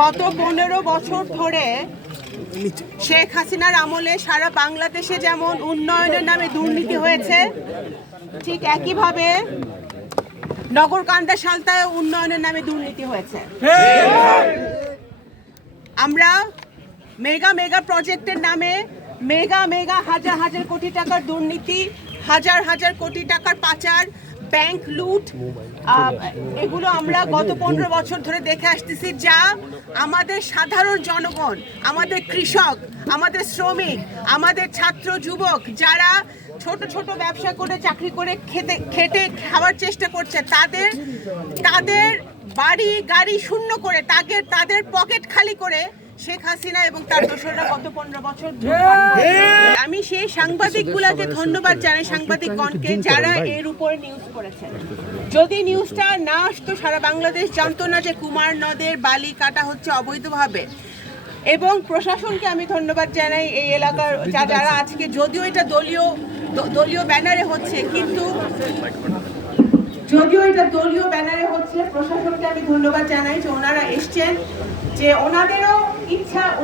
গত 15 বছর ধরে শেখ হাসিনার আমলে সারা বাংলাদেশে যেমন উন্নয়নের নামে দুর্নীতি হয়েছে, ঠিক একইভাবে নগরকান্দা সালতায় উন্নয়নের নামে দুর্নীতি হয়েছে। আমরা মেগা মেগা প্রজেক্টের নামে মেগা হাজার হাজার কোটি টাকার দুর্নীতি, হাজার হাজার কোটি টাকার পাচার, ব্যাংক লুট, এগুলো আমরা গত 15 বছর ধরে দেখে আসতেছি, যা আমাদের সাধারণ জনগণ, আমাদের কৃষক, আমাদের শ্রমিক, আমাদের ছাত্র যুবক যারা ছোট ছোট ব্যবসা করে চাকরি করে খেটে খাওয়ার চেষ্টা করছে, তাদের বাড়ি গাড়ি শূন্য করে তাদের পকেট খালি করে শেখ হাসিনা এবং তার দোসররা গত 15 বছর আমি সেই সাংবাদিকগুলোকে ধন্যবাদ জানাই, সাংবাদিকগণকে যারা এর উপরে নিউজ করেছেন। যদি নিউজটা না আসতো, সারা বাংলাদেশ জানতো না যে কুমার নদের বালি কাটা হচ্ছে অবৈধভাবে। এবং প্রশাসনকে আমি ধন্যবাদ জানাই, এই এলাকার যারা আজকে, যদিও এটা দলীয় ব্যানারে হচ্ছে, কিন্তু প্রশাসনকে আমি ধন্যবাদ জানাই যে ওনারা এসছেন, যে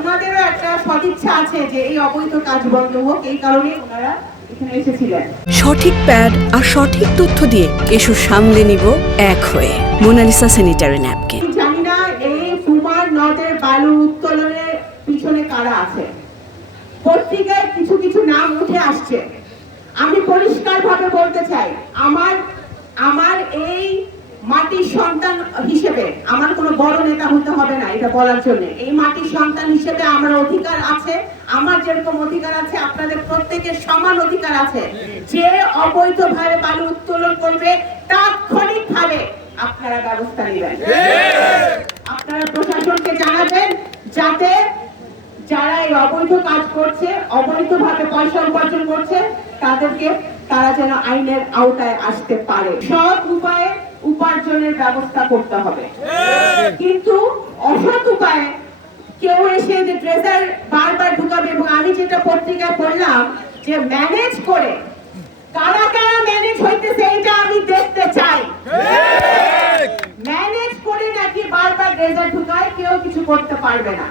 ওনাদেরও একটা সদিচ্ছা আছে যে এই অবৈধ কাজ বন্ধ হোক, এই কারণে ওনারা এখানে এসেছিলেন। সঠিক প্যাড আর সঠিক তথ্য দিয়ে কেশু সামলে নিব এক হয়ে। Monalisa sanitary napkin. জানি না এই কুমার নদের বালু উত্তোলনের পিছনে কারা আছে। পত্রিকায় কিছু কিছু নাম উঠে আসছে। আমি পরিষ্কারভাবে বলতে চাই, আমার এই মাটির সন্তান হিসেবে আমার কোনো বড় নেতা হতে হবে না এটা বলার জন্য। এই মাটির সন্তান হিসেবে আমার অধিকার আছে, আমার যেরকম অধিকার আছে আপনাদের প্রত্যেকের সমান অধিকার আছে। যে অবৈধভাবে বালু উত্তোলন করবে তাৎক্ষণিকভাবে আপনারা ব্যবস্থা নেবেন। আপনারা প্রশাসনকে জানাবেন যাতে যারা এই অবৈধ কাজ করছে, অবৈধভাবে পয়সা উপার্জন করছে, তারা যেন আইনের আওতায় আসতে পারে। সৎ উপায়ে উপার্জনের ব্যবস্থা করতে হবে, কিন্তু অসৎ উপায়ে কেউ এসে যে ট্রেজার বারবার ঢুকাবে। এবং আমি যেটা পত্রিকায় পড়লাম যে ম্যানেজ করে, কারা ম্যানেজ হইতেছে এটা আমি দেখতে চাই। ম্যানেজ করে নাকি বারবার ট্রেজার ঢুকায়, কেউ কিছু করতে পারবে না।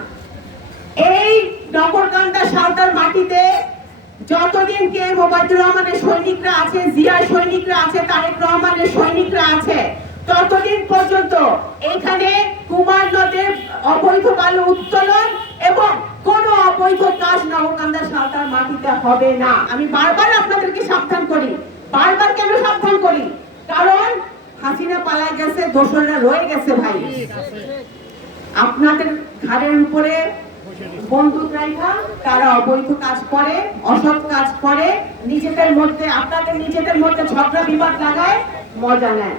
এই নগরকান্দা সাঁওতাল মাটিতে যতদিন কে মোবাইদুর রহমানের সৈনিকরা আছে, জিয়ার সৈনিকরা আছে, তারেক রহমানের সৈনিকরা আছে, ততদিন পর্যন্ত এখানে কুমার নদের অবৈধ বালু উত্তোলন এবং কোন অবৈধ কাজ নগরকান্দা সাঁওতাল মাটিতে হবে না। আমি বারবার আপনাদেরকে সাবধান করি। বারবার কেন সাবধান করি? কারণ হাসিনা পালায় গেছে, দোসররা রয়ে গেছে। ভাই, আপনাদের ঘাড়ের উপরে বন্দুক রাখা তারা অবৈধ কাজ করে, অসৎ কাজ করে, আপনাদের নিজেদের মধ্যে ঝগড়া বিবাদ লাগায়, মজা নেয়।